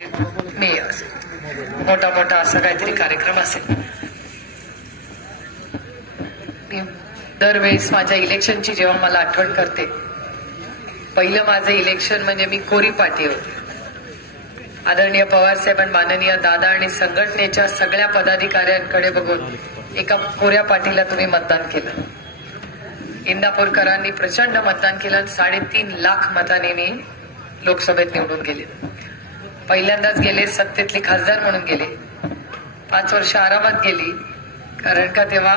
मी मोठा मोठा असा काहीतरी कार्यक्रम असेल. मी दरवेळेस माझ्या इलेक्शनची जेव्हा मला आठवण करते, पहिलं माझं इलेक्शन म्हणजे मी कोरी पाटी होते. आदरणीय पवारसाहेब, माननीय दादा आणि संघटनेच्या सगळ्या पदाधिकाऱ्यांकडे बघून एका कोऱ्या पाटीला तुम्ही मतदान केलं. इंदापूरकरांनी प्रचंड मतदान केलं. 3.5 लाख मतांनी मी लोकसभेत निवडून गेले. पहिल्यांदाच गेले, सत्तेतले खासदार म्हणून गेले. 5 वर्ष आरामात गेली, कारण का तेव्हा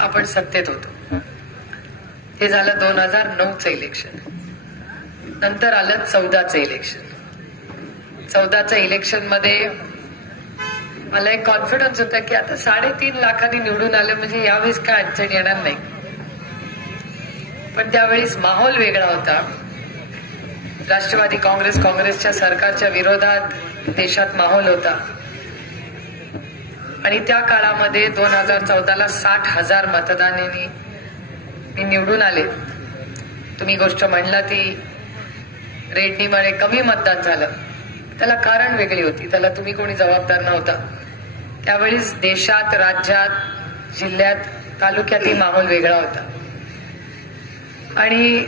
आपण सत्तेत होतो. हे झालं 2009चं इलेक्शन. नंतर आलं 14चं इलेक्शन. 14च्या इलेक्शन मध्ये मला एक कॉन्फिडन्स होता की आता 3.5 लाखांनी निवडून आलं म्हणजे यावेळेस काय अडचण येणार नाही. पण त्यावेळेस माहोल वेगळा होता. राष्ट्रवादी काँग्रेसच्या सरकारच्या विरोधात देशात माहोल होता. आणि त्या काळामध्ये 2014ला 60,000 मतदानांनी मी निवडून आले. तुम्ही गोष्ट म्हणला ती रेड्डीमुळे कमी मतदान झालं, त्याला कारण वेगळी होती. त्याला तुम्ही कोणी जबाबदार नव्हता. त्यावेळेस देशात, राज्यात, जिल्ह्यात, तालुक्यातही माहोल वेगळा होता. आणि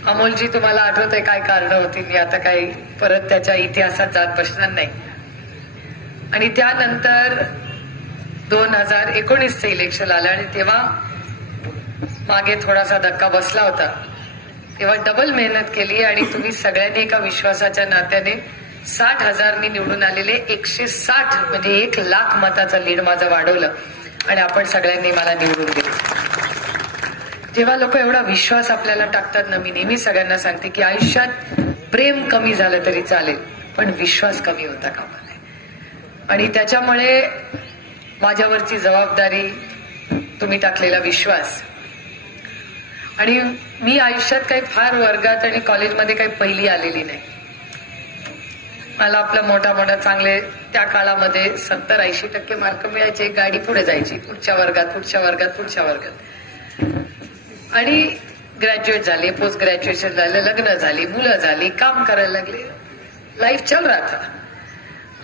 अमोलजी, तुम्हाला आठवतंय काय कारण होती? मी आता काही परत त्याच्या इतिहासात जात बसणार नाही. आणि त्यानंतर 2019चं इलेक्शन आलं आणि तेव्हा मागे थोडासा धक्का बसला होता. तेव्हा डबल मेहनत केली आणि तुम्ही सगळ्यांनी एका विश्वासाच्या नात्याने 60,000नी निवडून आलेले 160 म्हणजे 1 लाख मताचा लीड माझं वाढवलं आणि आपण सगळ्यांनी मला निवडून दिले. जेव्हा लोक एवढा विश्वास आपल्याला टाकतात ना, मी नेहमी सगळ्यांना सांगते की आयुष्यात प्रेम कमी झालं तरी चालेल, पण विश्वास कमी होता कामा नये. आणि त्याच्यामुळे माझ्यावरची जबाबदारी, तुम्ही टाकलेला विश्वास. आणि मी आयुष्यात काही फार वर्गात आणि कॉलेजमध्ये काही पहिली आलेली नाही. मला आपलं मोठा चांगले त्या काळामध्ये 70-80% मार्क मिळायचे. एक गाडी पुढे जायची, पुढच्या वर्गात. आणि ग्रॅज्युएट झाले, पोस्ट ग्रॅज्युएशन झालं, लग्न झाली, मुलं झाली, काम करायला लागले, लाईफ चल रहा था.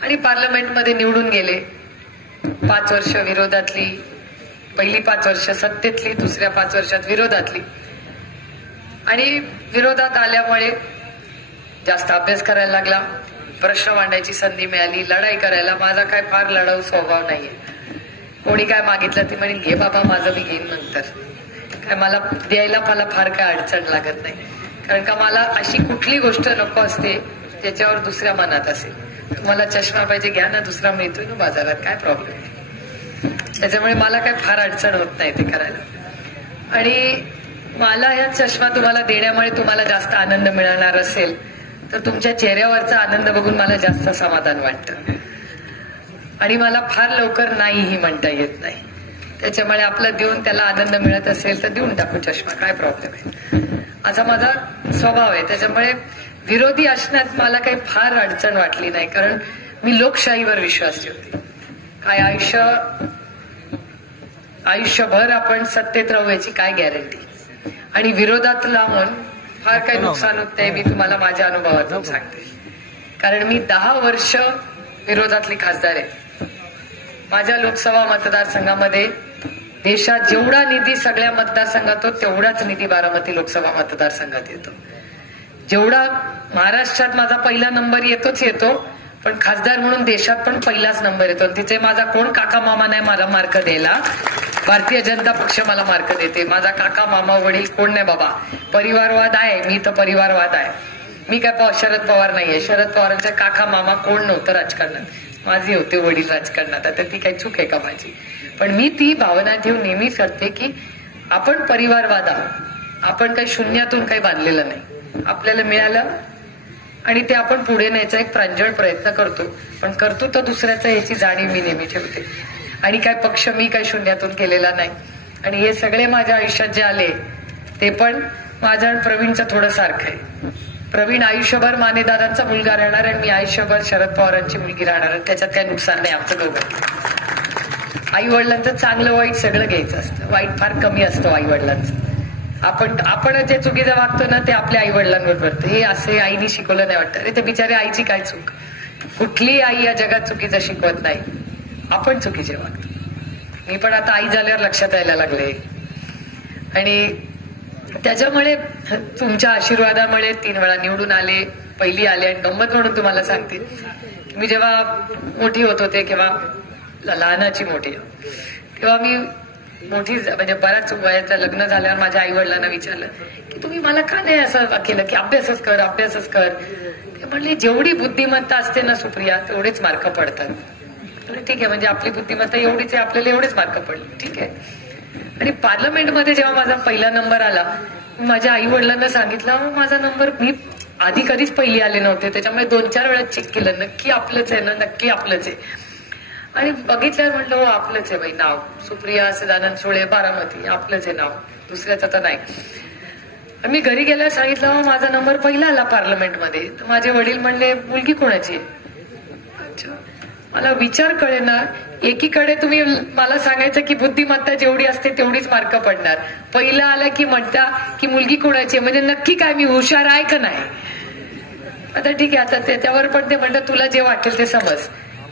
आणि पार्लमेंटमध्ये निवडून गेले. 5 वर्ष विरोधातली, पहिली 5 वर्ष सत्तेतली, दुसऱ्या 5 वर्षात विरोधातली. आणि विरोधात आल्यामुळे जास्त अभ्यास करायला लागला, प्रश्न मांडायची संधी मिळाली, लढाई करायला. माझा काय फार लढाऊ स्वभाव नाहीये. कोणी काय मागितलं ते म्हणेल, घे बाबा, माझं मी घेईन नंतर. काय मला द्यायला फार काय अडचण लागत नाही, कारण का मला अशी कुठली गोष्ट नको असते ज्याच्यावर दुसऱ्या मनात असेल. मला चष्मा पाहिजे, घ्या ना, दुसरा मिळतोय ना बाजारात, काय प्रॉब्लेम आहे. त्याच्यामुळे मला काय फार अडचण होत नाही ते करायला. आणि मला ह्या चष्मा तुम्हाला देण्यामुळे तुम्हाला जास्त आनंद मिळणार असेल तर तुमच्या चेहऱ्यावरचा आनंद बघून मला जास्त समाधान वाटतं. आणि मला फार लवकर नाहीही म्हणता येत नाही. त्याच्यामुळे आपला देऊन त्याला आनंद मिळत असेल तर देऊन टाकू चष्मा, काय प्रॉब्लेम आहे. असा माझा स्वभाव आहे. त्याच्यामुळे विरोधी असण्यात मला काही फार अडचण वाटली नाही, कारण मी लोकशाहीवर विश्वास ठेवते. काय आयुष्यभर आपण सत्तेत राहू याची काय गॅरंटी. आणि विरोधात लावून फार काही नुकसान होत नाही, मी तुम्हाला माझ्या अनुभवातून सांगते. कारण मी 10 वर्ष विरोधातली खासदार आहे. माझ्या लोकसभा मतदारसंघामध्ये देशात जेवढा निधी सगळ्या मतदारसंघात होतो तेवढाच निधी बारामती लोकसभा मतदारसंघात येतो. जेवढा महाराष्ट्रात माझा पहिला नंबर येतो, पण खासदार म्हणून देशात पण पहिलाच नंबर येतो. तिथे माझा कोण काका मामा नाही मला मार्क द्यायला. भारतीय जनता पक्ष मला मार्क देते. माझा काका मामा वडील कोण नाही बाबा. परिवारवाद आहे, मी तर परिवारवाद आहे. मी काय शरद पवार नाहीये. शरद पवारांच्या काका मामा कोण नव्हतं राजकारणात, माझे होते वडील राजकारणात. आता ती काही चूक आहे का माझी? पण मी ती भावना ठेवून नेहमी करते की आपण परिवारवाद आहोत. आपण काही शून्यातून काही बांधलेलं नाही. आपल्याला मिळालं आणि ते आपण पुढे न्यायचा एक प्रांजळ प्रयत्न करतो. पण करतो तर दुसऱ्याचा याची जाणीव मी नेहमी ठेवते. आणि काय पक्ष मी काही शून्यातून केलेला नाही. आणि हे सगळे माझ्या आयुष्यात जे आले ते पण माझं आणि प्रवीणचं थोडं सारखं आहे. प्रवीण आयुष्यभर मानेदारांचा मुलगा राहणार आणि मी आयुष्यभर शरद पवारांची मुलगी राहणार. त्याच्यात काही नुकसान नाही आमचं दोघं. आई वडिलांचं चांगलं वाईट सगळं घ्यायचं असतं. वाईट फार कमी असतं आई वडिलांचं. आपण जे चुकीचं वागतो ना ते आपल्या आई वडिलांवर पडतं. हे असे आईने शिकवलं नाही वाटतं. अरे ते बिचारे आईची काय चूक. कुठली आई या जगात चुकीचं शिकवत नाही, आपण चुकीचे वागतो. मी पण आता आई झाल्यावर लक्षात यायला लागले. आणि त्याच्यामुळे तुमच्या आशीर्वादामुळे 3 वेळा निवडून आले, पहिली आले. आणि गंमत म्हणून तुम्हाला सांगते, मी जेव्हा मोठी होत होते किंवा लहानाची मोठी, तेव्हा मी मोठी म्हणजे बऱ्याच वयाचं लग्न झाल्यावर माझ्या आई वडिलांना विचारलं की तुम्ही मला का नाही असं केलं की अभ्यासच कर अभ्यासच कर. ते म्हणले जेवढी बुद्धिमत्ता असते ना सुप्रिया तेवढेच मार्क पडतात. ठीक आहे, म्हणजे आपली बुद्धिमत्ता एवढीच आहे, आपल्याला एवढेच मार्क पडले, ठीक आहे. आणि पार्लमेंटमध्ये जेव्हा माझा पहिला नंबर आला, माझ्या आई वडिलांना सांगितलं माझा नंबर, मी आधी कधीच पहिली आले नव्हते, त्याच्यामुळे 2-4 वेळा चेक केलं, नक्की आपलंच आहे ना, नक्की आपलंच आहे. आणि बघितल्यावर म्हटलं हो आपलंच आहे बाई नाव, सुप्रिया सदानंद सुळे बारामती, आपलंच आहे नाव, दुसऱ्याचं तर नाही. मी घरी गेल्यावर सांगितलं हो माझा नंबर पहिला आला पार्लमेंटमध्ये. तर माझे वडील म्हणले मुलगी कोणाची? अच्छा, मला विचार कळे ना, एकीकडे तुम्ही मला सांगायचं की बुद्धिमत्ता जेवढी असते तेवढीच मार्क पडणार, पहिला आला की म्हणता की मुलगी कोणाची, म्हणजे नक्की काय मी हुशार आहे का नाही? आता ठीक आहे, आता त्याच्यावर पण ते म्हणतात तुला जे वाटेल ते समज,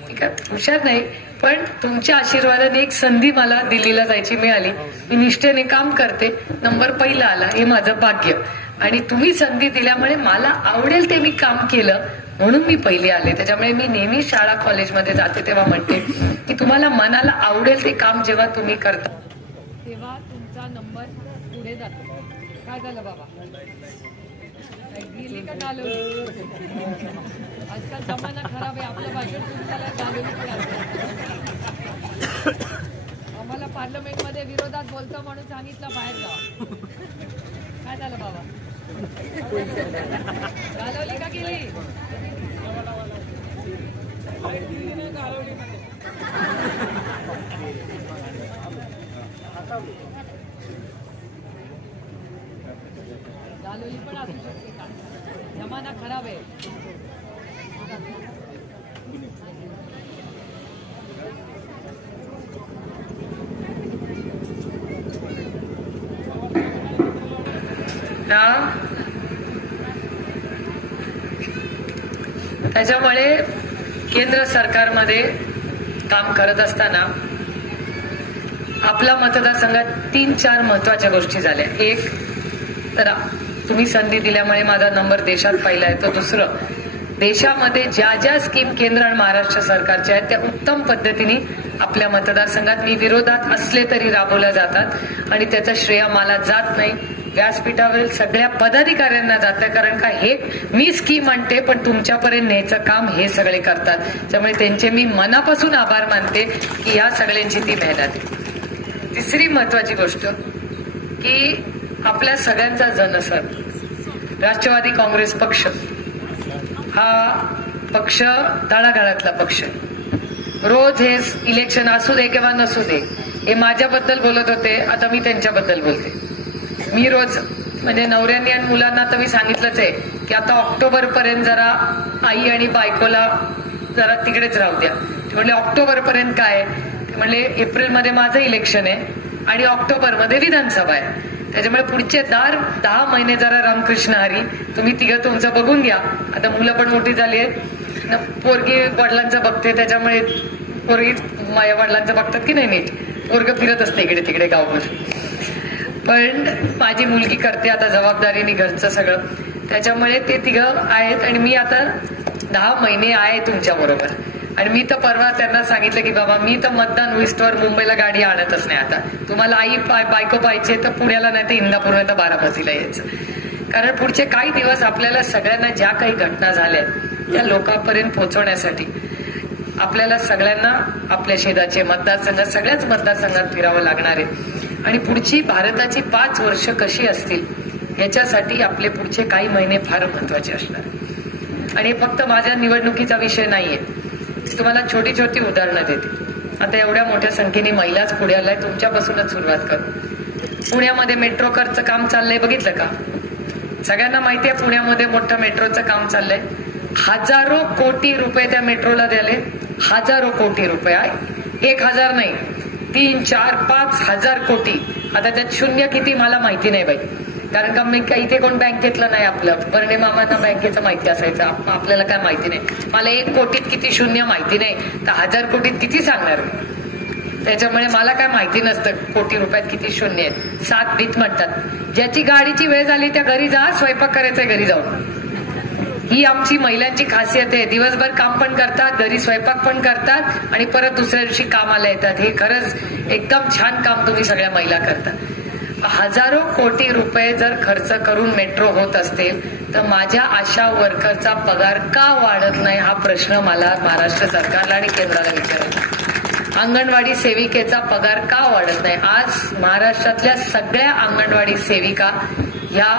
ठीक आहे, हुशार नाही, पण तुमच्या आशीर्वादाने एक संधी मला दिल्लीला जायची मिळाली, मी निष्ठेने काम करते, नंबर पहिला आला, हे माझं भाग्य. आणि तुम्ही संधी दिल्यामुळे मला आवडेल ते मी काम केलं म्हणून मी पहिली आले. त्याच्यामुळे मी नेहमी शाळा कॉलेजमध्ये जाते तेव्हा म्हणते की तुम्हाला मनाला आवडेल ते काम जेव्हा तुम्ही करता तेव्हा तुमचा नंबर पुढे जातो. काय झालं बाबा, गेली का घालवली? आजकाल जमाना खराब आहे, आपलं भाषण तुम्हाला घालवली पण आम्हाला पार्लमेंटमध्ये विरोधात बोलतो म्हणून सांगितलं बाहेर जा. काय झालं बाबा, घालवली का गेली? घालवली पण असू शकते का, जमाना खराब आहे. त्याच्यामुळे केंद्र सरकारमध्ये काम करत असताना आपल्या मतदारसंघात 3-4 महत्वाच्या गोष्टी झाल्या. एक तर तुम्ही संधी दिल्यामुळे माझा नंबर देशात पहिला आहे. तर दुसरं, देशामध्ये ज्या ज्या स्कीम केंद्र आणि महाराष्ट्र सरकारच्या आहेत त्या उत्तम पद्धतीने आपल्या मतदारसंघात मी विरोधात असले तरी राबवल्या जातात आणि त्याचा श्रेय मला जात नाही, व्यासपीठावरील सगळ्या पदाधिकाऱ्यांना जातं. कारण का, हे मी स्कीम आणते पण तुमच्यापर्यंत न्यायचं काम हे सगळे करतात. त्यामुळे त्यांचे मी मनापासून आभार मानते की या सगळ्यांची ती मेहनत आहे. तिसरी महत्वाची गोष्ट की आपल्या सगळ्यांचा जनसर राष्ट्रवादी काँग्रेस पक्ष हा पक्ष तळागाळातला पक्ष. रोज हे इलेक्शन असू दे किंवा नसू दे हे माझ्याबद्दल बोलत होते, आता मी त्यांच्याबद्दल बोलते. मी रोज म्हणजे नवऱ्यांनी आणि मुलांना तर मी सांगितलंच आहे की आता ऑक्टोबर पर्यंत जरा आई आणि बायकोला जरा तिकडेच राहू द्या. ते म्हणले ऑक्टोबर पर्यंत काय? ते म्हणले एप्रिलमध्ये माझं इलेक्शन आहे आणि ऑक्टोबरमध्ये विधानसभा आहे, त्याच्यामुळे पुढचे 10 महिने जरा रामकृष्ण हरी तुम्ही तिघं तुमचं बघून घ्या. आता मुलं पण मोठी झाली आहेत, पोरगी वडिलांचं बघते, त्याच्यामुळे पोरगी माझ्या वडिलांचं बघतात की नाही नीट, पोरग फिरत असते इकडे तिकडे गावभर. पण माझी मुलगी करते आता जबाबदारीने घरचं सगळं, त्याच्यामुळे ते तिघं आहेत आणि मी आता 10 महिने आहे तुमच्या बरोबर. आणि मी तर परवा त्यांना सांगितलं की बाबा मी तर मतदान होईस्तोवर मुंबईला गाडी आणतच नाही. आता तुम्हाला आई बायको पाहिजे तर पुण्याला नाही तर इंदापूर नाही तर बारामतीला यायचं. कारण पुढचे काही दिवस आपल्याला सगळ्यांना ज्या काही घटना झाल्या त्या लोकांपर्यंत पोहोचवण्यासाठी आपल्याला सगळ्यांना आपल्या शेजारचे मतदारसंघात सगळ्याच मतदारसंघात फिरावं लागणार आहे. आणि पुढची भारताची 5 वर्ष कशी असतील याच्यासाठी आपले पुढचे काही महिने फार महत्वाचे असणार. आणि फक्त माझ्या निवडणुकीचा विषय नाहीये, तुम्हाला छोटी छोटी उदाहरणं देते. आता एवढ्या मोठ्या संख्येने महिलाच पुढे आलाय, तुमच्यापासूनच सुरुवात करू. पुण्यामध्ये मेट्रो कारचं काम चाललंय, बघितलं का? सगळ्यांना माहिती आहे पुण्यामध्ये मोठं मेट्रोचं काम चाललंय. हजारो कोटी रुपये त्या मेट्रोला द्याले, हजारो कोटी रुपये. 1000 नाही, 3, 4, 5 हजार कोटी. आता त्यात शून्य किती मला माहिती नाही बाई, कारण का मी इथे कोण बँकेतलं नाही, आपलं बर्डे मामांना बँकेचं माहिती असायचं, आपल्याला काय माहिती नाही. मला 1 कोटीत किती शून्य माहिती नाही, तर 1000 कोटीत किती सांगणार. त्याच्यामुळे मला काय माहिती नसतं कोटी रुपयात किती शून्य आहेत. 7 भीत म्हणतात. ज्याची गाडीची वेळ झाली त्या घरी जा, स्वयंपाक करायचंय घरी जाऊन. ही आमची महिलांची खासियत आहे. दिवसभर काम पण करतात, घरी स्वयंपाक पण करतात आणि परत दुसऱ्या दिवशी कामाला येतात. हे खरंच एकदम छान काम तुम्ही सगळ्या महिला करतात. हजारो कोटी रुपये जर खर्च करून मेट्रो होत असतील तर माझ्या आशा वर्करचा पगार का वाढत नाही हा प्रश्न मला महाराष्ट्र सरकारला आणि केंद्राला विचारायचा. अंगणवाडी सेविकेचा पगार का वाढत नाही. आज महाराष्ट्रातल्या सगळ्या अंगणवाडी सेविका ह्या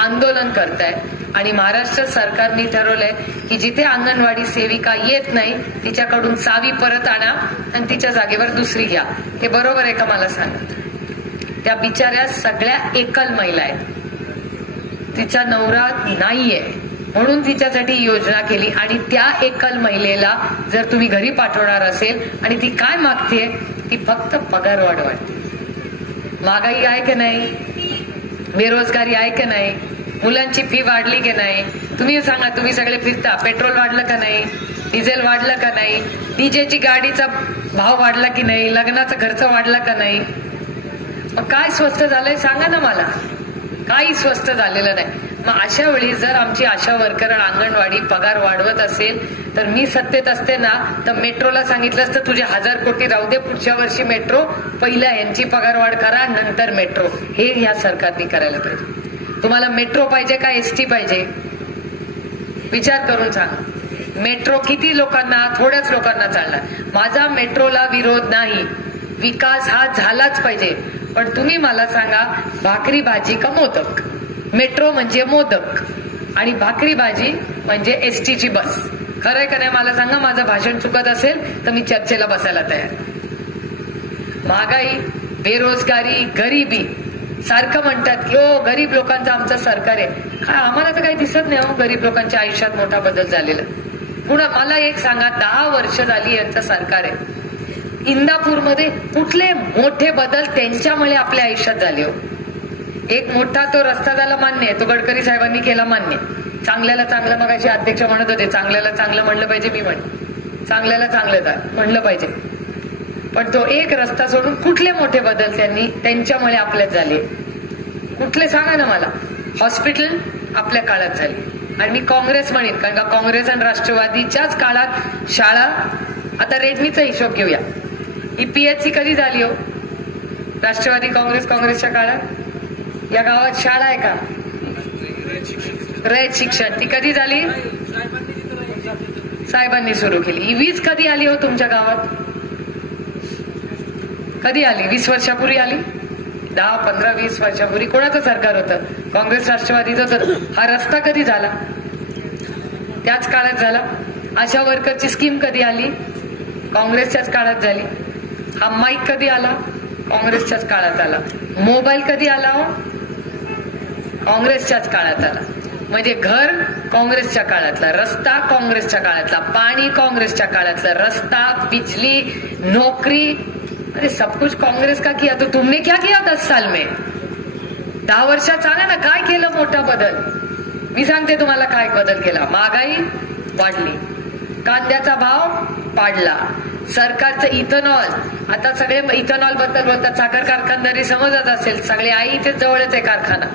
आंदोलन करतायत आणि महाराष्ट्र सरकारने ठरवलंय की जिथे अंगणवाडी सेविका येत नाही तिच्याकडून चावी परत आणा आणि तिच्या जागेवर दुसरी घ्या. हे बरोबर आहे का मला सांगा. त्या बिचाऱ्या सगळ्या एकल महिला आहेत, तिचा नवरा नाहीये म्हणून तिच्यासाठी योजना केली आणि त्या एकल महिलेला जर तुम्ही घरी पाठवणार असेल आणि ती काय मागते, ती फक्त पगार वाढ वाटते. महागाई आहे की नाही, बेरोजगारी आहे की नाही, मुलांची फी वाढली की नाही. तुम्ही सांगा, तुम्ही सगळे फिरता, पेट्रोल वाढलं का नाही, डिझेल वाढलं का नाही, डीजेची गाडीचा भाव वाढला की नाही, लग्नाचा खर्च वाढला का नाही. मग काय स्वस्त झालंय सांगा ना मला. काही स्वस्त झालेलं नाही. मग अशा वेळी जर आमची आशा वर्कर अंगणवाडी पगार वाढवत असेल तर मी सत्तेत असते ना तर मेट्रोला सांगितलं असतं तुझे 1000 कोटी राहू दे, पुढच्या वर्षी मेट्रो, पहिल्या यांची पगार वाढ करा नंतर मेट्रो. हे ह्या सरकारने करायला पाहिजे. तुम्हाला मेट्रो पाहिजे का एसटी पाहिजे विचार करून सांगा. मेट्रो किती लोकांना, थोड्याच लोकांना चालणार. माझा मेट्रोला विरोध नाही, विकास हा झालाच पाहिजे. पण तुम्ही मला सांगा, भाकरी भाजी का मोदक. मेट्रो म्हणजे मोदक आणि भाकरी भाजी म्हणजे एसटीची बस. खरंय का नाही मला सांगा. माझं भाषण चुकत असेल तर मी चर्चेला बसायला तयार. महागाई, बेरोजगारी, गरिबी, सारखं म्हणतात की हो गरीब लोकांचं आमचं सरकार आहे. काय आम्हाला तर काही दिसत नाही हो गरीब लोकांच्या आयुष्यात मोठा बदल झालेला. पुन्हा मला एक सांगा, 10 वर्ष झाली यांचं सरकार आहे. इंदापूरमध्ये कुठले मोठे बदल त्यांच्यामुळे आपल्या आयुष्यात झाले हो. एक मोठा तो रस्ता झाला मान्य आहे, तो गडकरी साहेबांनी केला मान्य. चांगल्याला चांगलं, मग अशी अध्यक्ष म्हणत होते चांगल्याला चांगलं म्हणलं पाहिजे. मी म्हणे चांगल्याला चांगलं म्हणलं पाहिजे. पण तो एक रस्ता सोडून कुठले मोठे बदल त्यांच्यामुळे आपल्यात झाले कुठले सांगा ना मला. हॉस्पिटल आपल्या काळात झाली आणि मी काँग्रेस म्हणेन कारण का काँग्रेस आणि राष्ट्रवादीच्याच काळात शाळा. आता रेडमीचा हिशोब घेऊया. ही पीएचसी कधी झाली हो, राष्ट्रवादी काँग्रेसच्या काळात. या गावात शाळा आहे का, रयत शिक्षण, ती कधी झाली, साहेबांनी सुरू केली. ही वीज कधी आली हो तुमच्या गावात, कधी आली, 20 वर्षापूर्वी आली, 10, 15, 20 वर्षापूर्वी. कोणाचं सरकार होतं, काँग्रेस राष्ट्रवादीचं होतं. हा रस्ता कधी झाला, त्याच काळात झाला. आशा वर्करची स्कीम कधी आली, काँग्रेसच्याच काळात झाली. हा माईक कधी आला, काँग्रेसच्याच काळात आला. मोबाईल कधी आला हो, काँग्रेसच्याच काळात आला. म्हणजे घर काँग्रेसच्या काळातला, रस्ता काँग्रेसच्या काळातला, पाणी काँग्रेसच्या काळातलं, रस्ता, बिजली, नौकरी, अरे सब कुछ कांग्रेस का किया. तो तुमने क्या किया 10 साल में, 10 वर्षात सांगा ना काय केलं मोठा बदल. मी सांगते तुम्हाला काय बदल केला. महागाई वाढली, कांद्याचा भाव वाढला, सरकारचं इथेनॉल, आता सगळे इथेनॉल बद्दल बोलतात, साखर कारखानदारी समजत असेल, सगळे आई इथे जवळच आहे कारखाना.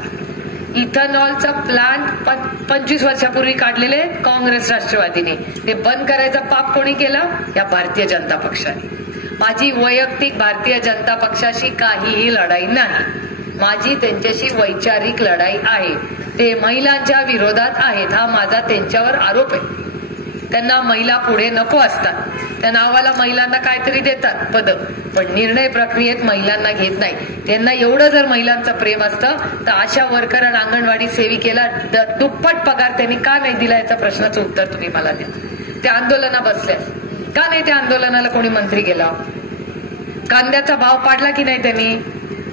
इथेनॉलचा प्लांट 25 वर्षापूर्वी काढलेले काँग्रेस राष्ट्रवादीने. ते बंद करायचं पाप कोणी केलं, या भारतीय जनता पक्षाने. माझी वैयक्तिक भारतीय जनता पक्षाशी काहीही लढाई नाही, माझी त्यांच्याशी वैचारिक लढाई आहे. ते महिलांच्या विरोधात आहेत, हा माझा त्यांच्यावर आरोप आहे. त्यांना महिला पुढे नको असतात, त्या नावाला महिलांना काहीतरी देतात पद, पण निर्णय प्रक्रियेत महिलांना घेत नाही. त्यांना एवढं जर महिलांचं प्रेम असतं तर आशा वर्कर आणि अंगणवाडी सेविकेला दुप्पट पगार त्यांनी का नाही दिला, याचा प्रश्नाचं उत्तर तुम्ही मला द्या. त्या आंदोलना बसल्या का नाही, त्या आंदोलनाला कोणी मंत्री गेला. कांद्याचा भाव पाडला की नाही त्यांनी,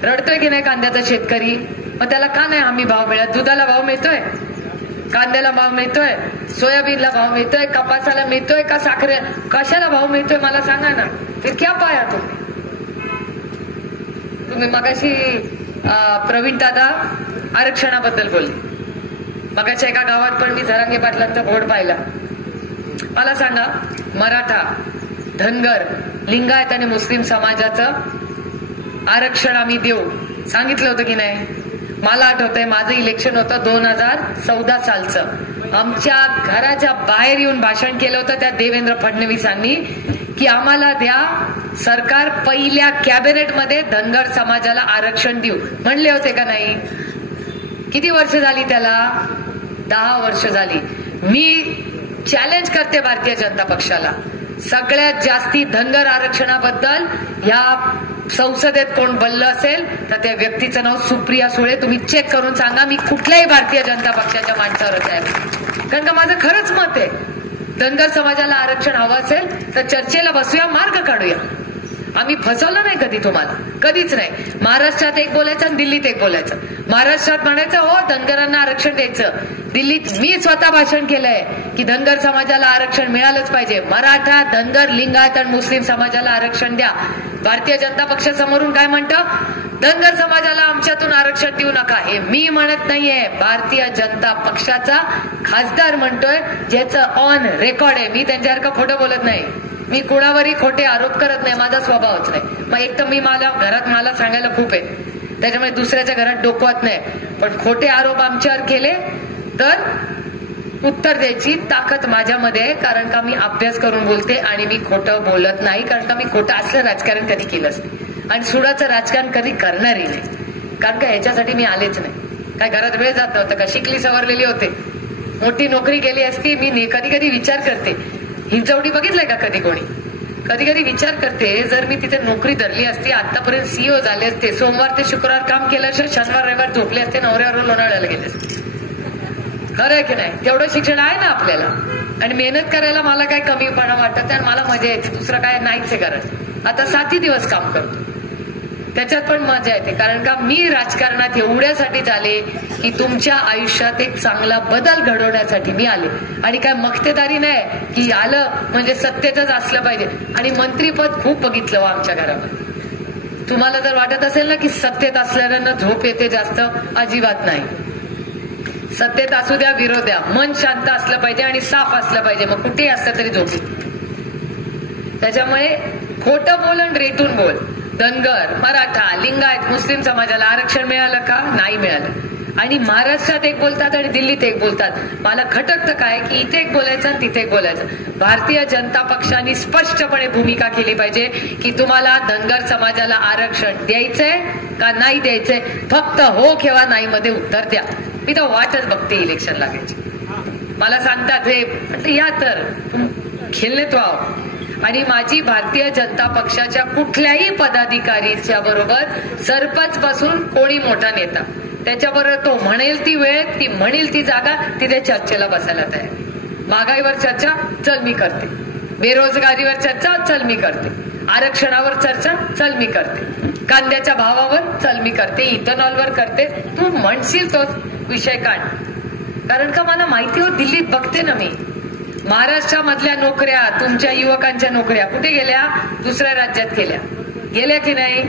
रडतोय की नाही कांद्याचा शेतकरी, मग त्याला का नाही हमी भाव मिळत. दुधाला भाव मिळतोय, कांद्याला भाव मिळतोय, सोयाबीनला भाव मिळतोय, कपासाला मिळतोय का, साखरे कशाला भाव मिळतोय मला सांगा ना. फिर क्या पाया तुम्ही मगाशी प्रवीण दादा आरक्षणाबद्दल बोलले. मगाच्या एका गावात पण मी झरांगे पाटलांचा बोर्ड पाहिला. मला सांगा, मराठा, धनगर, लिंगायत आणि मुस्लिम समाजाचं आरक्षण आम्ही देऊ सांगितलं होतं की नाही? मला आठवतंय माझं इलेक्शन होतं 2014 सालचं. आमच्या घराच्या बाहेर येऊन भाषण केलं होतं त्या देवेंद्र फडणवीसांनी की आम्हाला द्या, सरकार पहिल्या कॅबिनेटमध्ये धनगर समाजाला आरक्षण देऊ म्हणले होते का नाही? किती वर्ष झाली त्याला? 10 वर्ष झाली. मी चॅलेंज करते भारतीय जनता पक्षाला, सगळ्यात जास्ती धनगर आरक्षणाबद्दल या संसदेत कोण बोललं असेल तर त्या व्यक्तीचं नाव सुप्रिया सुळे. तुम्ही चेक करून सांगा, मी कुठल्याही भारतीय जनता पक्षाच्या माणसावरच आहे. कारण का माझं खरंच मत आहे, धनगर समाजाला आरक्षण हवं असेल तर चर्चेला बसूया, मार्ग काढूया. आम्ही फसवलं नाही कधी तुम्हाला, कधीच नाही. महाराष्ट्रात एक बोलायचं आणि दिल्लीत एक बोलायचं. महाराष्ट्रात म्हणायचं हो धनगरांना आरक्षण द्यायचं, दिल्लीत मी स्वतः भाषण केलंय की धनगर समाजाला आरक्षण मिळालंच पाहिजे. मराठा, धनगर, लिंगायत आणि मुस्लिम समाजाला आरक्षण द्या. भारतीय जनता पक्षासमोरून काय म्हणतं? धनगर समाजाला आमच्यातून आरक्षण देऊ नका. हे मी म्हणत नाहीये, भारतीय जनता पक्षाचा खासदार म्हणतोय, ज्याचं ऑन रेकॉर्ड आहे. मी त्यांच्यासारखं खोटं बोलत नाही, मी कुणावरही खोटे आरोप करत नाही, माझा स्वभावच नाही. मग एक तर मी घरात मला सांगायला खूप आहे, त्याच्यामुळे दुसऱ्याच्या घरात डोकवत नाही. पण खोटे आरोप आमच्यावर केले तर उत्तर द्यायची ताकद माझ्यामध्ये आहे, कारण का मी अभ्यास करून बोलते आणि मी खोटं बोलत नाही. कारण का मी खोटं असलं राजकारण कधी केलंच नाही आणि सुडाचं राजकारण कधी करणारही नाही. कारण का ह्याच्यासाठी मी आलेच नाही. काय घरात वेळ जात नव्हतं का? शिकली सवरलेली होते, मोठी नोकरी केली असती. मी कधी कधी विचार करते, हिंचवडी बघितलंय का कधी कोणी? कधी कधी विचार करते, जर मी तिथे नोकरी धरली असती, आतापर्यंत सीईओ झाले असते, सोमवार ते शुक्रवार काम केलं असतं, शनिवार रविवार झोपले असते, नवऱ्यावर लोणावळ्याला गेले असते. खरं आहे की नाही? तेवढं शिक्षण आहे ना आपल्याला, आणि मेहनत करायला मला काही कमीपणा वाटत आणि मला मजा येते. दुसरं काय नाहीच आहे गरज. आता 7 दिवस काम करतो, त्याच्यात पण मजा येते. कारण का मी राजकारणात एवढ्यासाठी झाले की तुमच्या आयुष्यात एक चांगला बदल घडवण्यासाठी मी आले. आणि काय मक्तेदारी नाही की आलं म्हणजे सत्तेतच असलं पाहिजे. आणि मंत्रीपद खूप बघितलं हो आमच्या घरामध्ये. तुम्हाला जर वाटत असेल ना की सत्तेत असल्यानं झोप येते जास्त, अजिबात नाही. सत्तेत असू द्या, विरोध द्या, मन शांत असलं पाहिजे आणि साफ असलं पाहिजे, मग कुठेही असलं तरी झोप येते. त्याच्यामुळे खोटं बोल आणि रेटून बोल. धनगर, मराठा, लिंगायत, मुस्लिम समाजाला आरक्षण मिळालं का? नाही मिळालं. आणि महाराष्ट्रात एक बोलतात आणि दिल्लीत एक बोलतात. मला खटकतं काय की इथे एक बोलायचं आणि तिथे एक बोलायचं. भारतीय जनता पक्षाने स्पष्टपणे भूमिका केली पाहिजे की तुम्हाला धनगर समाजाला आरक्षण द्यायचंय का नाही द्यायचंय. फक्त हो किंवा नाही मध्ये उत्तर द्या. मी तर वाटच बघते इलेक्शन लागायची. मला सांगतात हे या तर खेळणे तो आहो. आणि माझी भारतीय जनता पक्षाच्या कुठल्याही पदाधिकारीच्या बरोबर सरपंच पासून कोणी मोठा नेता, त्याच्याबरोबर तो म्हणेल ती वेळ, ती म्हणेल ती जागा, तिथे चर्चेला बसायला तयार. महागाईवर चर्चा, चल मी करते. बेरोजगारीवर चर्चा, चल मी करते. आरक्षणावर चर्चा, चल मी करते. कांद्याच्या भावावर, चल मी करते. इथेनॉलवर करते. तू म्हणशील तोच विषय काढ. कारण का मला माहिती हो, दिल्लीत बघते ना मी, महाराष्ट्रामधल्या नोकऱ्या, तुमच्या युवकांच्या नोकऱ्या कुठे गेल्या? दुसऱ्या राज्यात गेल्या की नाही?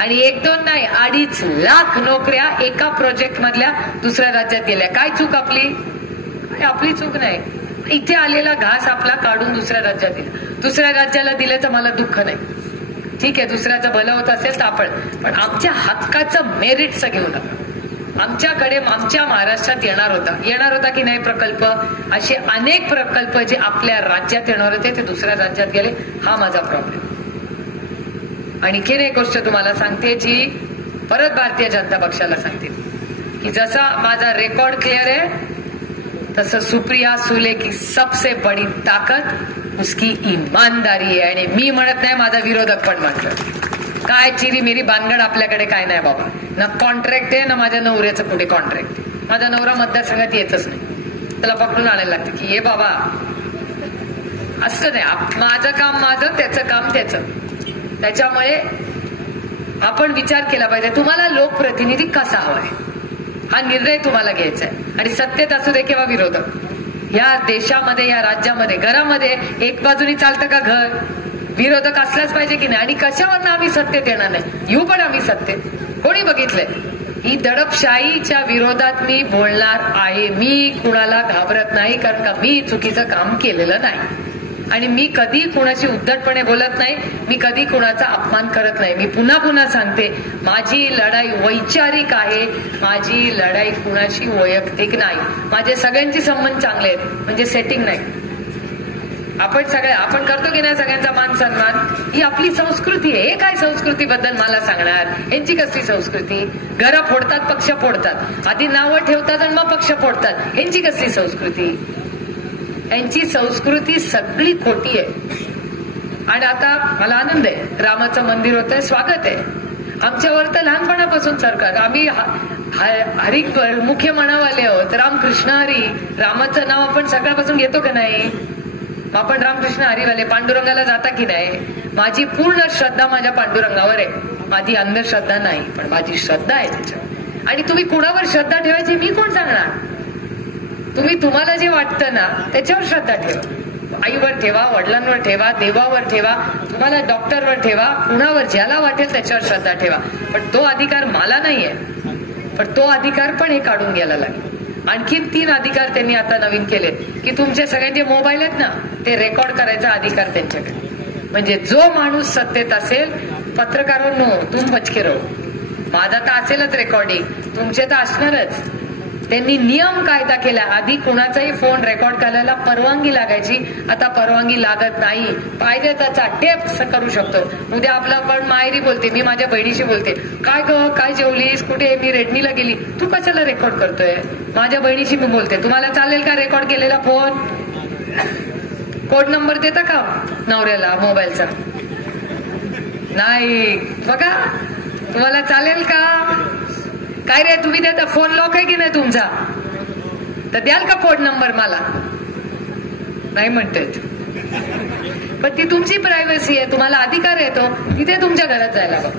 आणि 1-2 नाही, 2.5 लाख नोकऱ्या एका प्रोजेक्ट मधल्या दुसऱ्या राज्यात गेल्या. काय चूक आपली? आपली चूक नाही. इथे आलेला घास आपला काढून दुसऱ्या राज्यात दिला. दुसऱ्या राज्याला दिल्याचं मला दुःख नाही. ठीक आहे, दुसऱ्याचं भलं होत असेल तर आपण, पण आमच्या हक्काचं मेरिटचं घेऊ नका. आमच्याकडे आमच्या महाराष्ट्रात येणार होता की नाही प्रकल्प? असे अनेक प्रकल्प जे आपल्या राज्यात येणार होते ते दुसऱ्या राज्यात गेले. हा माझा प्रॉब्लेम. आणखीन एक गोष्ट तुम्हाला सांगते, जी परत भारतीय जनता पक्षाला सांगते की जसा माझा रेकॉर्ड क्लिअर आहे तसं सुप्रिया सुले की सबसे बडी ताकद उसकी ईमानदारी आहे. आणि मी म्हणत नाही, माझा विरोधक पण म्हणतो. काय चिरी मेरी भानगड आपल्याकडे काय नाही बाबा. ना कॉन्ट्रॅक्ट आहे ना माझ्या नवऱ्याचं कुठे कॉन्ट्रॅक्ट आहे. माझा नवरा मतदारसंघात येतच नाही, त्याला पकडून आणायला लागतं की हे बाबा असं नाही. माझं काम माझं, त्याचं काम त्याचं. त्याच्यामुळे आपण विचार केला पाहिजे तुम्हाला लोकप्रतिनिधी कसा हवाय, हा निर्णय तुम्हाला घ्यायचा आहे. आणि सत्तेत असू दे किंवा विरोधक, या देशामध्ये, या राज्यामध्ये, घरामध्ये एक बाजूनी चालतं का घर? विरोधक असलाच पाहिजे की नाही. आणि कशावरनं आम्ही सत्तेत येणार नाही? येऊ पण आम्ही सत्तेत. कोणी बघितलंय? ही दडपशाहीच्या विरोधात मी बोलणार आहे. मी कुणाला घाबरत नाही, कारण का मी चुकीचं काम केलेलं नाही आणि मी कधी कुणाशी उद्धटपणे बोलत नाही. मी कधी कुणाचा अपमान करत नाही. मी पुन्हा पुन्हा सांगते, माझी लढाई वैचारिक आहे. माझी लढाई कुणाशी वैयक्तिक नाही. माझे सगळ्यांचे संबंध चांगले आहेत, म्हणजे सेटिंग नाही. आपण करतो की नाही सगळ्यांचा मान सन्मान, ही आपली संस्कृती आहे. हे काय संस्कृतीबद्दल मला सांगणार? यांची कसली संस्कृती? घरं फोडतात, पक्ष फोडतात, आधी नावं ठेवतात आणि मग पक्ष फोडतात. यांची कसली संस्कृती? यांची संस्कृती सगळी खोटी आहे. आणि आता मला आनंद आहे, रामाचं मंदिर होतंय, स्वागत आहे. आमच्यावर तर लहानपणापासून सरकार, आम्ही हरी मुख्य म्हणावाले आहोत, रामकृष्ण हरी. रामाचं नाव आपण सकाळपासून घेतो का नाही? आपण रामकृष्ण हरीवाले. पांडुरंगाला जाता की नाही? माझी पूर्ण श्रद्धा माझ्या पांडुरंगावर आहे. माझी अंधश्रद्धा नाही, पण माझी श्रद्धा आहे त्याच्यावर. आणि तुम्ही कुणावर श्रद्धा ठेवायची मी कोण सांगणार? तुम्हाला जे वाटतं ना त्याच्यावर श्रद्धा ठेवा. आईवर ठेवा, वडिलांवर ठेवा, देवावर ठेवा, तुम्हाला डॉक्टरवर ठेवा, कुणावर ज्याला वाटेल त्याच्यावर श्रद्धा ठेवा. पण तो अधिकार मला नाहीये. पण तो अधिकार पण हे काढून घ्यायला लागेल. आणखीन 3 अधिकार त्यांनी आता नवीन केले की तुमचे सगळ्यांचे मोबाईल आहेत ना, ते रेकॉर्ड करायचा अधिकार त्यांच्याकडे. म्हणजे जो माणूस सत्तेत असेल, पत्रकारांनो तुम बचके रहो. माझा तर असेलच रेकॉर्डिंग, तुमचे तर असणारच. त्यांनी नियम कायदा केला. आधी कुणाचाही फोन रेकॉर्ड करायला परवानगी लागायची, आता परवानगी लागत नाही. पाहिजे त्याचा टेप करू शकतो. उद्या आपला पण माहेरी बोलते, मी माझ्या बहिणीशी बोलते, काय ग काय जेवलीस, कुठे, मी रेडणीला गेली, तू कशाला रेकॉर्ड करतोय? माझ्या बहिणीशी मी बोलते. तुम्हाला चालेल का रेकॉर्ड केलेला फोन? कोड नंबर देता का नवऱ्याला मोबाईलचा? नाही. बघा, तुम्हाला चालेल का? काय रे, तुम्ही देता? फोन लॉक आहे की नाही तुमचा? तर द्याल का कोड नंबर मला? नाही म्हणतात. पण ती तुमची प्रायव्हसी आहे, तुम्हाला अधिकार येतो तिथे तुमच्या घरात जायला बघ.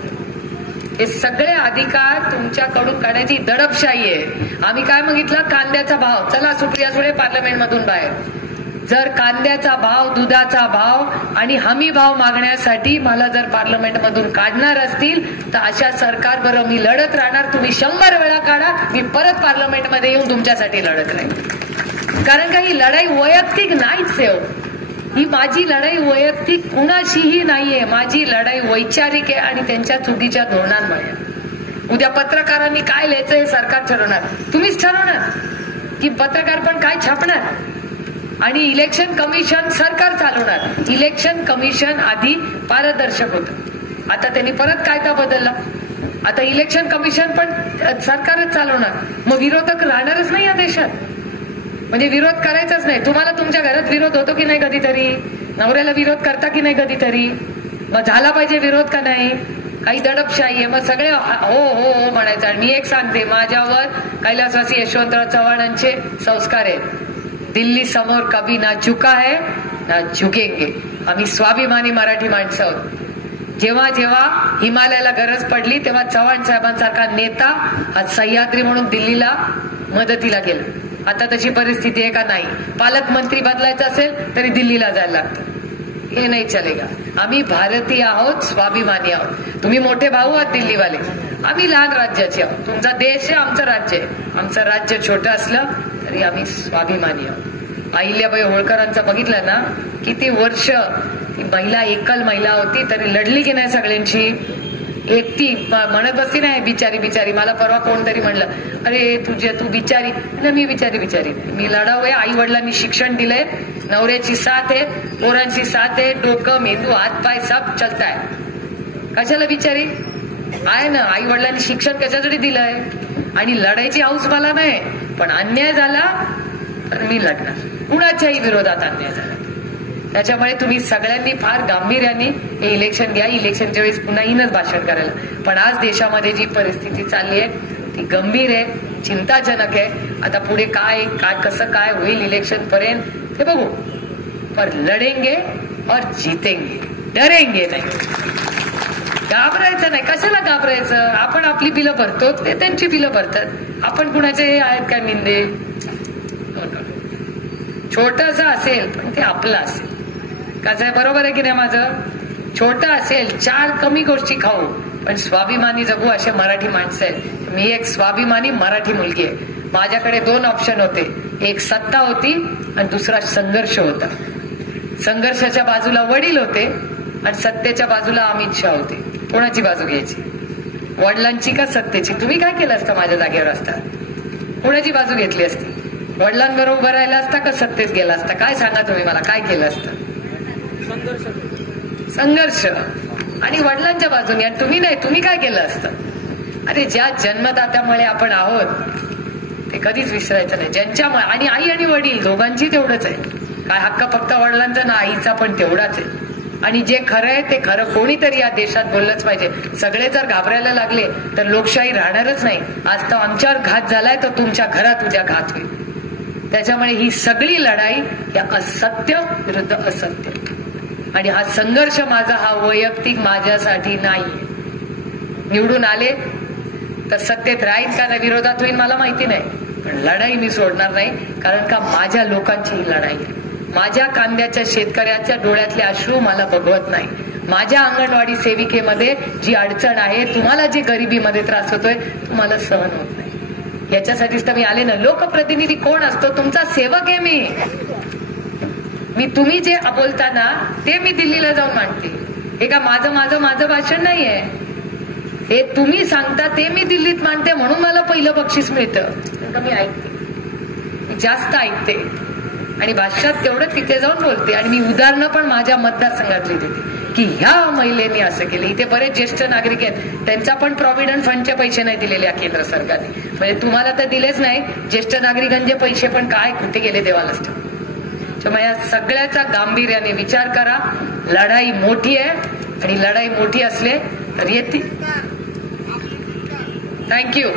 हे सगळे अधिकार तुमच्याकडून काढायची दडपशाही आहे. आम्ही काय मागितलं? कांद्याचा भाव. चला सुप्रिया सुळे पार्लमेंट मधून बाहेर. जर कांद्याचा भाव, दुधाचा भाव आणि हमी भाव मागण्यासाठी मला जर पार्लमेंट मधून काढणार असतील तर अशा सरकार बरोबर मी लढत राहणार. तुम्ही 100 वेळा काढा, मी परत पार्लमेंट मध्ये येऊन तुमच्यासाठी लढत राहील. कारण का ही लढाई वैयक्तिक नाहीच आहे. ही माझी लढाई वैयक्तिक कुणाशीही नाहीये. माझी लढाई वैचारिक आहे आणि त्यांच्या चुकीच्या धोरणांमुळे. उद्या पत्रकारांनी काय लिहायचं हे सरकार ठरवणार. तुम्हीच ठरवणार की पत्रकार पण काय छापणार. आणि इलेक्शन कमिशन सरकार चालवणार. इलेक्शन कमिशन आधी पारदर्शक होतं, आता त्यांनी परत कायदा बदलला. आता इलेक्शन कमिशन पण सरकारच चालवणार. मग विरोधक राहणारच नाही या देशात. म्हणजे विरोध करायचाच नाही. तुम्हाला तुमच्या घरात विरोध होतो की नाही कधीतरी? नवऱ्याला विरोध करता की नाही कधीतरी? मग झाला पाहिजे विरोध का नाही? काही दडपशाही आहे. मग सगळे हो हो हो म्हणायचं. आणि मी एक सांगते, माझ्यावर कैलासवासी यशवंतराव चव्हाणांचे संस्कार आहेत. दिल्ली समोर कभी ना झुका है ना झुकेंगे. आम्ही स्वाभिमानी मराठी माणसं आहोत. जेव्हा जेव्हा हिमालयाला गरज पडली तेव्हा चव्हाण साहेबांसारखा नेता आज सह्याद्री म्हणून दिल्लीला मदतीला गेला. आता तशी परिस्थिती आहे का? नाही. पालकमंत्री बदलायचं असेल तरी दिल्लीला जायला लागतं. हे नाही चलेगा. आम्ही भारतीय आहोत, स्वाभिमानी आहोत. तुम्ही मोठे भाऊ आहात दिल्लीवाले, आम्ही लहान राज्याचे आहोत. तुमचा देश आहे, आमचं राज्य आहे. आमचं राज्य छोटं असलं तरी आम्ही स्वाभिमानी आहोत. अहिल्याबाई होळकरांचं बघितलं ना, किती वर्ष ती महिला एकल महिला होती तरी लढली की नाही सगळ्यांची. एकटी म्हणत बसती नाही बिचारी बिचारी. मला परवा कोणतरी म्हणलं, अरे तू बिचारी. मी बिचारी नाही, मी लढावं. आई वडिलांनी शिक्षण दिलंय, नवऱ्याची साथ आहे, पोरांची साथ आहे, डोकं मेंदू हातपाय सब चलताय. कशाला बिचारी आहे ना? आई वडिलांनी शिक्षण कशासाठी दिलंय? आणि लढायची हौस मला नाही. पण अन्याय झाला तर मी लढणार. कुणाच्याही विरोधात अन्याय झाला. त्याच्यामुळे तुम्ही सगळ्यांनी फार गांभीर्याने हे इलेक्शन घ्या. इलेक्शनच्या वेळेस पुन्हा येईनच भाषण करायला. पण आज देशामध्ये जी परिस्थिती चालली आहे ती गंभीर आहे, चिंताजनक आहे. आता पुढे काय कसं काय होईल इलेक्शन पर्यंत ते बघू. पर लढेंगे और जीतेंगे, डरेंगे नाही. घाबरायचं नाही. कशाला घाबरायचं? आपण आपली बिलं भरतो, ते त्यांची बिलं भरतात. आपण कुणाचे आहेत काय निंदे? छोटंसं असेल पण ते आपलं असेल. कसं आहे, बरोबर आहे की नाही माझं? छोटं असेल, 4 कमी गोष्टी खाऊ पण स्वाभिमानी जगू असे मराठी माणसं आहेत. मी एक स्वाभिमानी मराठी मुलगी आहे. माझ्याकडे 2 ऑप्शन होते, एक सत्ता होती आणि दुसरा संघर्ष होता. संघर्षाच्या बाजूला वडील होते आणि सत्तेच्या बाजूला अमित शहा होते. कोणाची बाजू घ्यायची, वडिलांची का सत्तेची? तुम्ही काय केलं असतं माझ्या जागेवर असता? कोणाची बाजू घेतली असती? वडिलांबरोबर उभं राहिला असता का सत्तेत गेला असता? काय सांगा तुम्ही मला, काय केलं असतं? संघर्ष आणि वडिलांच्या बाजूने. आणि तुम्ही नाही, तुम्ही काय केलं असतं? अरे ज्या जन्मदात्यामुळे आपण आहोत ते कधीच विसरायचं नाही. ज्यांच्यामुळे, आणि आई आणि वडील दोघांची तेवढंच आहे. काय हक्क फक्त वडिलांचा ना, आईचा पण तेवढाच आहे. आणि जे खरं आहे ते खरं कोणीतरी या देशात बोललंच पाहिजे. सगळे जर घाबरायला लागले तर लोकशाही राहणारच नाही. आज तर आमच्यावर घात झालाय तर तुमच्या घरात उद्या घात होईल. त्याच्यामुळे ही सगळी लढाई या असत्य विरुद्ध असत्य, आणि हा संघर्ष माझा हा वैयक्तिक माझ्यासाठी नाही. निवडून आले तर सत्तेत राहील का नाही, विरोधात होईल मला माहिती नाही, पण लढाई मी सोडणार नाही. कारण का माझ्या लोकांची ही लढाई आहे. माझ्या कांद्याच्या शेतकऱ्याच्या डोळ्यातले अश्रू मला बघवत नाही. माझ्या अंगणवाडी सेविकेमध्ये जी अडचण आहे, तुम्हाला जे गरिबीमध्ये त्रास होतोय, तुम्हाला सहन होत नाही. याच्यासाठीच तर मी आले ना. लोकप्रतिनिधी कोण असतो? तुमचा सेवक आहे मी. तुम्ही जे बोलताना ते मी दिल्लीला जाऊन मांडते. हे का माझं माझं माझं भाषण नाहीये, हे तुम्ही सांगता ते मी दिल्लीत मांडते. म्हणून मला पहिलं बक्षीस मिळतं. मी ऐकते, मी जास्त ऐकते आणि भाषात तेवढं तिथे जाऊन बोलते. आणि मी उदाहरणं पण माझ्या मतदारसंघातली देते की ह्या महिलेने असं केलं. इथे बरेच ज्येष्ठ नागरिक आहेत, त्यांचा पण प्रॉव्हिडंट फंडचे पैसे नाही दिलेले या केंद्र सरकारने. म्हणजे तुम्हाला तर दिलेच नाही, ज्येष्ठ नागरिकांचे पैसे पण काय कुठे गेले देवालाच ठाऊक. त्यामुळे या सगळ्याचा गांभीर्याने विचार करा. लढाई मोठी आहे आणि लढाई मोठी असले तर येतील. थँक्यू.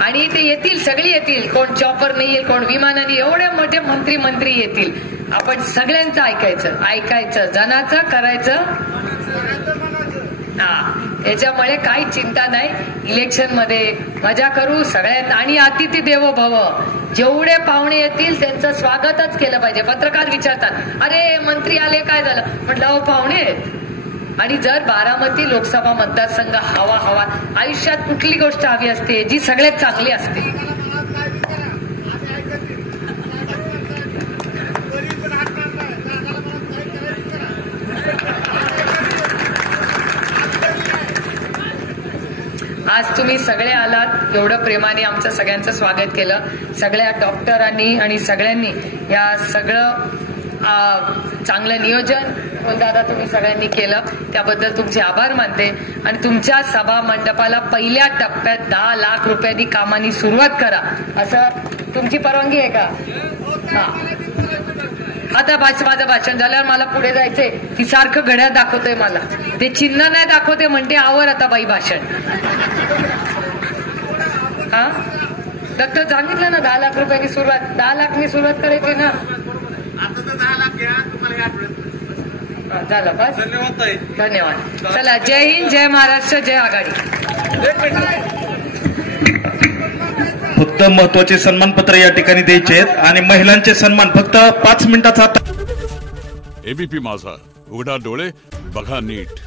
आणि ते येतील, सगळी येतील. कोण चॉपर नाही येईल, कोण विमानाने, एवढे मोठे मंत्री येतील. आपण सगळ्यांचं ऐकायचं, जनाचं करायचं. त्याच्यामुळे काही चिंता नाही. इलेक्शन मध्ये मजा करू सगळ्यांना. आणि अतिथी देवो भव, जेवढे पाहुणे येतील त्यांचं स्वागतच केलं पाहिजे. पत्रकार विचारतात, अरे मंत्री आले काय झालं? म्हटलं अहो पाहुणे आहेत. आणि जर बारामती लोकसभा मतदारसंघ हवा आयुष्यात कुठली गोष्ट हवी असते जी सगळ्यात चांगली असते? आज तुम्ही सगळे आलात, एवढं प्रेमाने आमचं सगळ्यांचं स्वागत केलं. सगळ्या डॉक्टरांनी आणि सगळ्यांनी या सगळं चांगलं नियोजन दादा तुम्ही सगळ्यांनी केलं, त्याबद्दल तुमचे आभार मानते. आणि तुमच्या सभा मंडपाला पहिल्या टप्प्यात 10 लाख रुपयांनी कामांनी सुरुवात करा, असं तुमची परवानगी आहे का? हा. आता माझं भाषण झाल्यावर मला पुढे जायचंय. ती सारखं घड्याळ दाखवतोय मला, ते चिन्ह नाही दाखवते, म्हणते आवर आता बाई भाषण. हा डॉक्टर सांगितलं ना 10 लाख रुपयांनी सुरुवात, 10 लाखनी सुरुवात करायची ना. झालं बस. धन्यवाद. चला, जय हिंद, जय महाराष्ट्र, जय आघाडी. फक्त महत्वाचे सन्मानपत्र या ठिकाणी द्यायचे आहेत आणि महिलांचे सन्मान फक्त 5 मिनिटाचा. एबीपी माझा, उघडा डोळे बघा नीट.